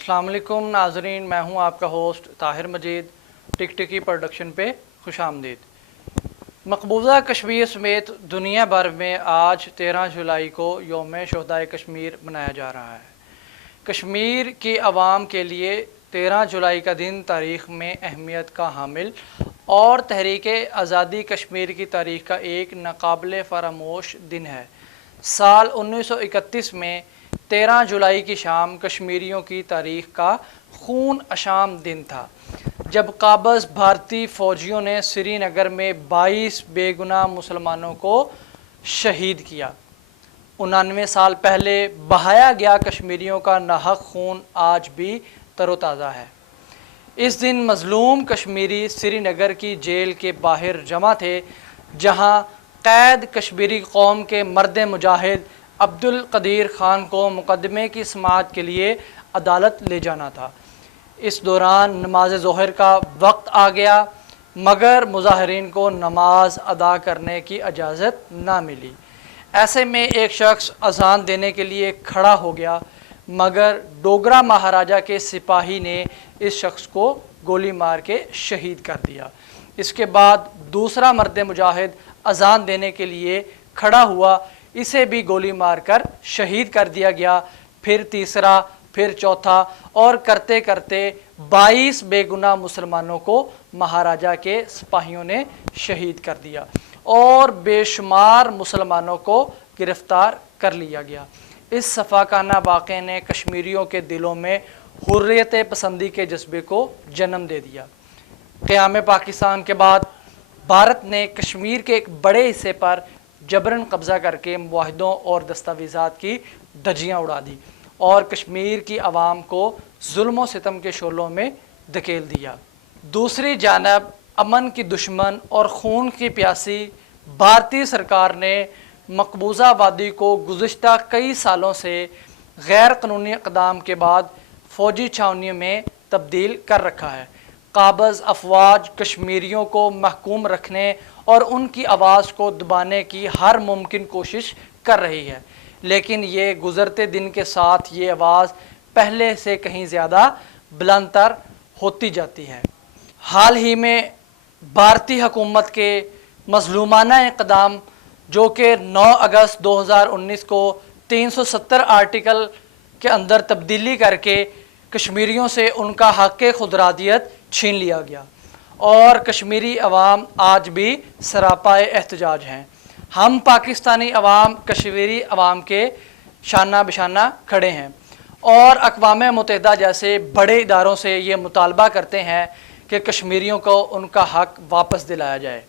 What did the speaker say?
अस्सलाम वालेकुम नाजरीन, मैं हूं आपका होस्ट ताहिर मजीद। टिक टिकी प्रोडक्शन पे खुश आमदीद। मकबूजा कश्मीर समेत दुनिया भर में आज 13 जुलाई को यौम शोहदाए कश्मीर मनाया जा रहा है। कश्मीर की आवाम के लिए 13 जुलाई का दिन तारीख़ में अहमियत का हामिल और तहरीक आज़ादी कश्मीर की तारीख़ का एक नाकाबिल फरामोश दिन है। साल 1931 में 13 जुलाई की शाम कश्मीरियों की तारीख़ का खून अशाम दिन था, जब काबज़ भारतीय फ़ौजियों ने श्रीनगर में 22 बेगुनाह मुसलमानों को शहीद किया। 99 साल पहले बहाया गया कश्मीरियों का नाहक खून आज भी तरोताज़ा है। इस दिन मज़लूम कश्मीरी श्रीनगर की जेल के बाहर जमा थे, जहां कैद कश्मीरी कौम के मर्द मुजाहिद अब्दुल कदीर ख़ान को मुकदमे की समाअत के लिए अदालत ले जाना था। इस दौरान नमाज ज़ोहर का वक्त आ गया, मगर मुजाहिरीन को नमाज अदा करने की इजाज़त ना मिली। ऐसे में एक शख्स अज़ान देने के लिए खड़ा हो गया, मगर डोगरा महाराजा के सिपाही ने इस शख्स को गोली मार के शहीद कर दिया। इसके बाद दूसरा मर्द मुजाहिद अज़ान देने के लिए खड़ा हुआ, इसे भी गोली मारकर शहीद कर दिया गया। फिर तीसरा, फिर चौथा, और करते करते 22 बेगुनाह मुसलमानों को महाराजा के सिपाहियों ने शहीद कर दिया और बेशुमार मुसलमानों को गिरफ्तार कर लिया गया। इस सफ़ाकाना वाक़े ने कश्मीरियों के दिलों में हुर्रियत पसंदी के जज्बे को जन्म दे दिया। क़याम पाकिस्तान के बाद भारत ने कश्मीर के एक बड़े हिस्से पर जबरन कब्ज़ा करके मुआहदों और दस्तावेज़ात की धज्जियाँ उड़ा दी और कश्मीर की आवाम को जुल्म व सितम के शोलों में धकेल दिया। दूसरी जानब अमन की दुश्मन और खून की प्यासी भारतीय सरकार ने मकबूजा वादी को गुज़िश्ता कई सालों से गैर कानूनी इक़दाम के बाद फ़ौजी छावनियों में तब्दील कर रखा है। काबज़ अफवाज कश्मीरियों को महकूम रखने और उनकी आवाज़ को दबाने की हर मुमकिन कोशिश कर रही है, लेकिन ये गुज़रते दिन के साथ ये आवाज़ पहले से कहीं ज़्यादा बुलंदतर होती जाती है। हाल ही में भारतीय हुकूमत के मज़लूमाना इक़दाम, जो कि 9 अगस्त 2019 को 370 आर्टिकल के अंदर तब्दीली करके कश्मीरियों से उनका हक़ खुदरादियत छीन लिया गया और कश्मीरी अवाम आज भी सरापाए एहतजाज हैं। हम पाकिस्तानी अवाम कश्मीरी अवाम के शाना बिशाना खड़े हैं और अक़वाम मुत्तहिदा जैसे बड़े इदारों से ये मुतालबा करते हैं कि कश्मीरियों को उनका हक़ वापस दिलाया जाए।